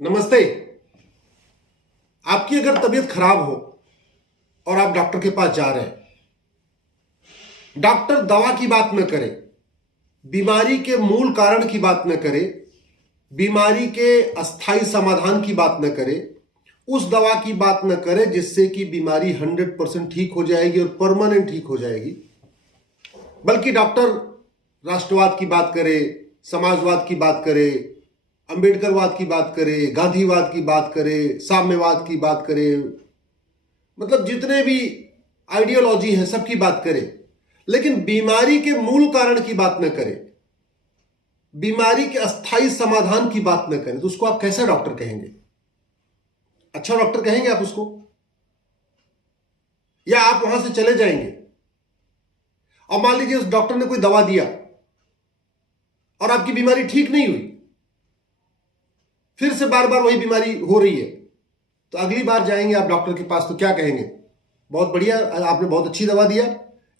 नमस्ते। आपकी अगर तबीयत खराब हो और आप डॉक्टर के पास जा रहे हैं, डॉक्टर दवा की बात न करे, बीमारी के मूल कारण की बात न करे, बीमारी के अस्थायी समाधान की बात न करे, उस दवा की बात न करे जिससे कि बीमारी 100% ठीक हो जाएगी और परमानेंट ठीक हो जाएगी, बल्कि डॉक्टर राष्ट्रवाद की बात करे, समाजवाद की बात करे, अंबेडकरवाद की बात करे, गांधीवाद की बात करे, साम्यवाद की बात करे, मतलब जितने भी आइडियोलॉजी है सबकी बात करे, लेकिन बीमारी के मूल कारण की बात न करे, बीमारी के अस्थायी समाधान की बात न करें, तो उसको आप कैसा डॉक्टर कहेंगे? अच्छा डॉक्टर कहेंगे आप उसको? या आप वहां से चले जाएंगे और मान लीजिए उस डॉक्टर ने कोई दवा दिया और आपकी बीमारी ठीक नहीं हुई, फिर से बार बार वही बीमारी हो रही है, तो अगली बार जाएंगे आप डॉक्टर के पास तो क्या कहेंगे? बहुत बढ़िया, आपने बहुत अच्छी दवा दिया।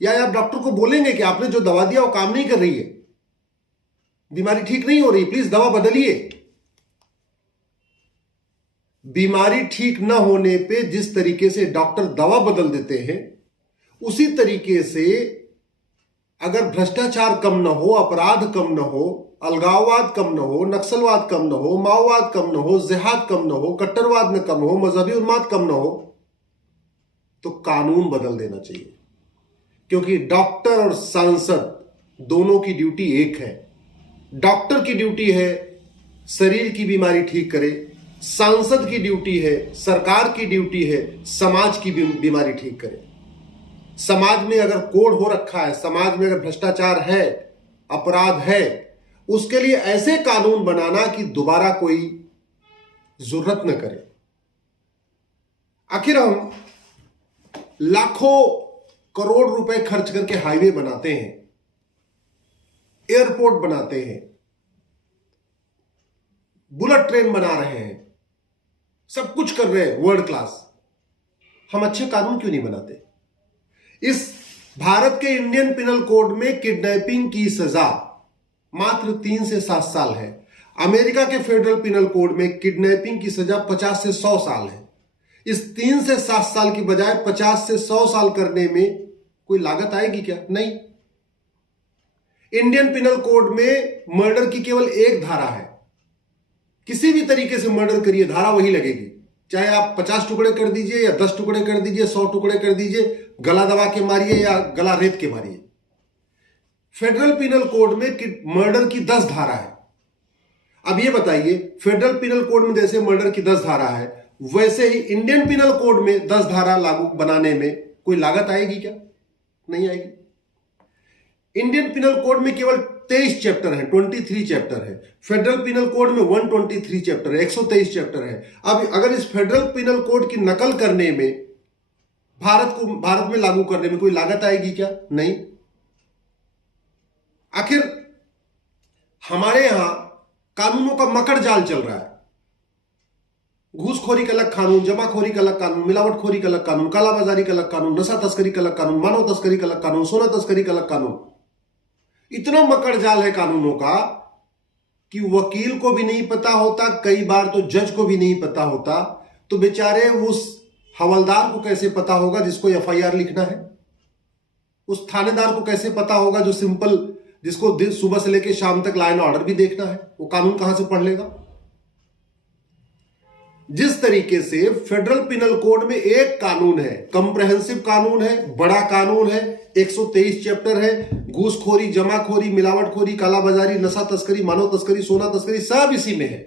या आप डॉक्टर को बोलेंगे कि आपने जो दवा दिया वो काम नहीं कर रही है, बीमारी ठीक नहीं हो रही, प्लीज दवा बदलिए। बीमारी ठीक ना होने पे जिस तरीके से डॉक्टर दवा बदल देते हैं, उसी तरीके से अगर भ्रष्टाचार कम ना हो, अपराध कम ना हो, अलगाववाद कम न हो, नक्सलवाद कम न हो, माओवाद कम न हो, जिहाद कम न हो, कट्टरवाद न कम हो, मजहबी उन्माद कम न हो, तो कानून बदल देना चाहिए। क्योंकि डॉक्टर और सांसद दोनों की ड्यूटी एक है। डॉक्टर की ड्यूटी है शरीर की बीमारी ठीक करे, सांसद की ड्यूटी है, सरकार की ड्यूटी है समाज की बीमारी ठीक करे। समाज में अगर कोड हो रखा है, समाज में अगर भ्रष्टाचार है, अपराध है, उसके लिए ऐसे कानून बनाना कि दोबारा कोई जरूरत न करे। आखिर हम लाखों करोड़ रुपए खर्च करके हाईवे बनाते हैं, एयरपोर्ट बनाते हैं, बुलेट ट्रेन बना रहे हैं, सब कुछ कर रहे हैं वर्ल्ड क्लास। हम अच्छे कानून क्यों नहीं बनाते? इस भारत के इंडियन पिनल कोड में किडनैपिंग की सजा मात्र 3 से 7 साल है। अमेरिका के फेडरल पिनल कोड में किडनैपिंग की सजा 50 से 100 साल है। इस 3 से 7 साल की बजाय 50 से 100 साल करने में कोई लागत आएगी क्या? नहीं। इंडियन पिनल कोड में मर्डर की केवल एक धारा है। किसी भी तरीके से मर्डर करिए, धारा वही लगेगी, चाहे आप 50 टुकड़े कर दीजिए या 10 टुकड़े कर दीजिए, 100 टुकड़े कर दीजिए, गला दबा के मारिए या गला रेत के मारिए। फेडरल पिनल कोड में मर्डर की 10 धारा है। अब ये बताइए, फेडरल पिनल कोड में जैसे मर्डर की 10 धारा है, वैसे ही इंडियन पिनल कोड में 10 धारा लागू बनाने में कोई लागत आएगी क्या? नहीं आएगी। इंडियन पिनल कोड में केवल 23 चैप्टर है, 23 चैप्टर है। फेडरल पिनल कोड में 123 चैप्टर है, 123 चैप्टर है। अब अगर इस फेडरल पिनल कोड की नकल करने में, भारत में लागू करने में कोई लागत आएगी क्या? नहीं। आखिर हमारे यहां कानूनों का मकड़ जाल चल रहा है। घूसखोरी का अलग कानून, जमाखोरी का अलग कानून, मिलावटखोरी का अलग कानून, कालाबाजारी का अलग कानून, नशा तस्करी का अलग कानून, मानव तस्करी का अलग कानून, सोना तस्करी का अलग कानून। इतना मकड़ जाल है कानूनों का कि वकील को भी नहीं पता होता, कई बार तो जज को भी नहीं पता होता, तो बेचारे उस हवलदार को कैसे पता होगा जिसको एफआईआर लिखना है? उस थानेदार को कैसे पता होगा जो सिंपल, जिसको सुबह से लेकर शाम तक लाइन ऑर्डर भी देखना है? वो कानून कहां से पढ़ लेगा? जिस तरीके से फेडरल पिनल कोड में एक कानून है, कंप्रहेंसिव कानून है, बड़ा कानून है, 123 चैप्टर है, घूसखोरी, जमाखोरी, मिलावटखोरी, कालाबाजारी, नशा तस्करी, मानव तस्करी, सोना तस्करी, सब इसी में है।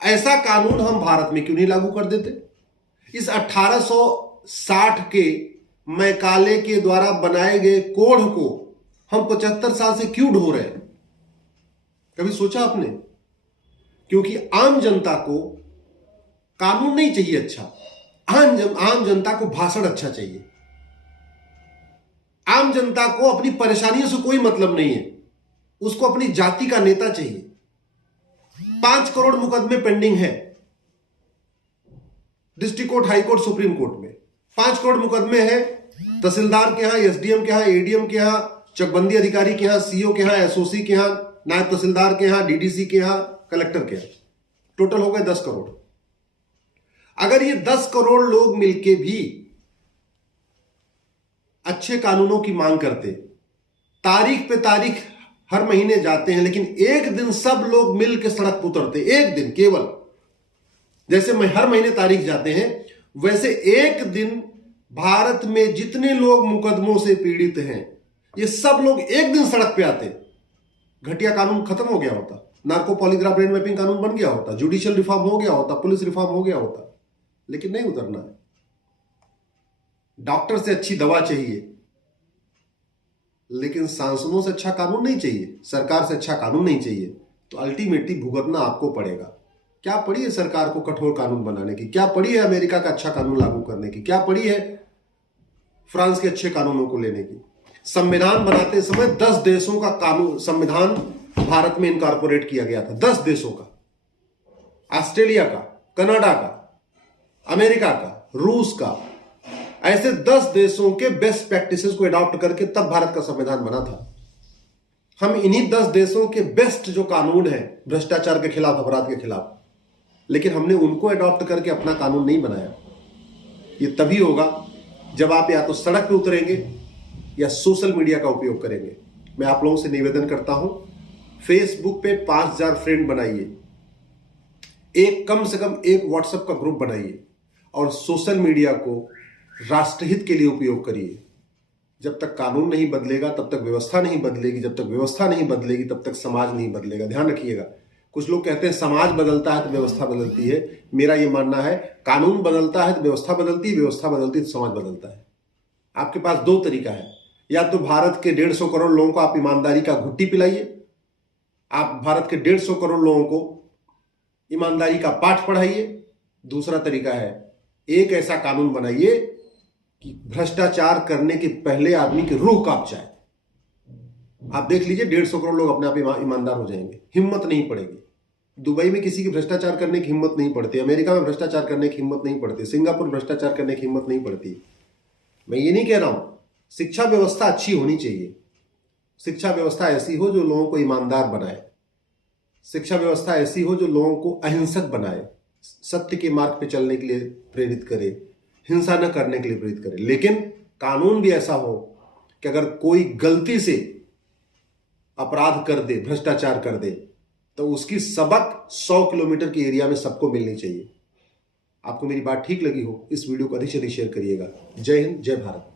ऐसा कानून हम भारत में क्यों नहीं लागू कर देते? इस 1860 के मैकाले के द्वारा बनाए गए कोड को हम 75 साल से क्यों ढो रहे हैं? कभी सोचा आपने? क्योंकि आम जनता को कानून नहीं चाहिए अच्छा, आम जनता को भाषण अच्छा चाहिए। आम जनता को अपनी परेशानियों से कोई मतलब नहीं है, उसको अपनी जाति का नेता चाहिए। 5 करोड़ मुकदमे पेंडिंग है district court, high court, supreme court में। 5 करोड़ मुकदमे हैं तहसीलदार के यहां, एसडीएम के यहां, एडीएम के यहां, चकबंदी अधिकारी के यहां, सीओ के यहां, एसओसी के यहां, नायब तहसीलदार के यहां, डीडीसी के यहां, कलेक्टर के यहां। टोटल हो गए 10 करोड़। अगर ये 10 करोड़ लोग मिलके भी अच्छे कानूनों की मांग करते, तारीख पे तारीख हर महीने जाते हैं, लेकिन एक दिन सब लोग मिल के सड़क पर उतरते, एक दिन केवल, जैसे हर महीने तारीख जाते हैं, वैसे एक दिन भारत में जितने लोग मुकदमों से पीड़ित हैं, ये सब लोग एक दिन सड़क पे आते, घटिया कानून खत्म हो गया होता, नार्को पॉलीग्राफ ब्रेन मैपिंग कानून बन गया होता, जुडिशियल रिफॉर्म हो गया होता, पुलिस रिफॉर्म हो गया होता, लेकिन नहीं उतरना है। डॉक्टर से अच्छी दवा चाहिए, लेकिन सांसदों से अच्छा कानून नहीं चाहिए, सरकार से अच्छा कानून नहीं चाहिए, तो अल्टीमेटली भुगतना आपको पड़ेगा। क्या पड़ी है सरकार को कठोर कानून बनाने की? क्या पड़ी है अमेरिका का अच्छा कानून लागू करने की? क्या पड़ी है फ्रांस के अच्छे कानूनों को लेने की? संविधान बनाते समय 10 देशों का कानून, संविधान भारत में इनकॉर्पोरेट किया गया था, 10 देशों का, ऑस्ट्रेलिया का, कनाडा का, अमेरिका का, रूस का, ऐसे 10 देशों के बेस्ट प्रैक्टिसेस को अडॉप्ट करके तब भारत का संविधान बना था। हम इन्हीं 10 देशों के बेस्ट जो कानून है भ्रष्टाचार के खिलाफ, अपराध के खिलाफ, लेकिन हमने उनको अडॉप्ट करके अपना कानून नहीं बनाया। ये तभी होगा जब आप या तो सड़क पे उतरेंगे या सोशल मीडिया का उपयोग करेंगे। मैं आप लोगों से निवेदन करता हूं, फेसबुक पे 5000 फ्रेंड बनाइए, एक कम से कम एक व्हाट्सएप का ग्रुप बनाइए और सोशल मीडिया को राष्ट्रहित के लिए उपयोग करिए। जब तक कानून नहीं बदलेगा तब तक व्यवस्था नहीं बदलेगी, जब तक व्यवस्था नहीं बदलेगी तब तक समाज नहीं बदलेगा। ध्यान रखिएगा, कुछ लोग कहते हैं समाज बदलता है तो व्यवस्था बदलती है। मेरा यह मानना है कानून बदलता है तो व्यवस्था बदलती है, व्यवस्था बदलती है तो समाज बदलता है। आपके पास 2 तरीका है, या तो भारत के 150 करोड़ लोगों को आप ईमानदारी का घुट्टी पिलाइए, आप भारत के 150 करोड़ लोगों को ईमानदारी का पाठ पढ़ाइए। दूसरा तरीका है, एक ऐसा कानून बनाइए कि भ्रष्टाचार करने के पहले आदमी की रूह कांप जाए। आप देख लीजिए 150 करोड़ लोग अपने आप ईमानदार हो जाएंगे, हिम्मत नहीं पड़ेगी। दुबई में किसी की भ्रष्टाचार करने की हिम्मत नहीं पड़ती, अमेरिका में भ्रष्टाचार करने की हिम्मत नहीं पड़ती, सिंगापुर भ्रष्टाचार करने की हिम्मत नहीं पड़ती। मैं ये नहीं कह रहा हूं, शिक्षा व्यवस्था अच्छी होनी चाहिए, शिक्षा व्यवस्था ऐसी हो जो लोगों को ईमानदार बनाए, शिक्षा व्यवस्था ऐसी हो जो लोगों को अहिंसक बनाए, सत्य के मार्ग पे चलने के लिए प्रेरित करे, हिंसा न करने के लिए प्रेरित करे। लेकिन कानून भी ऐसा हो कि अगर कोई गलती से अपराध कर दे, भ्रष्टाचार कर दे, तो उसकी सबक 100 किलोमीटर के एरिया में सबको मिलनी चाहिए। आपको मेरी बात ठीक लगी हो, इस वीडियो को अधिक से अधिक शेयर करिएगा। जय हिंद, जय भारत।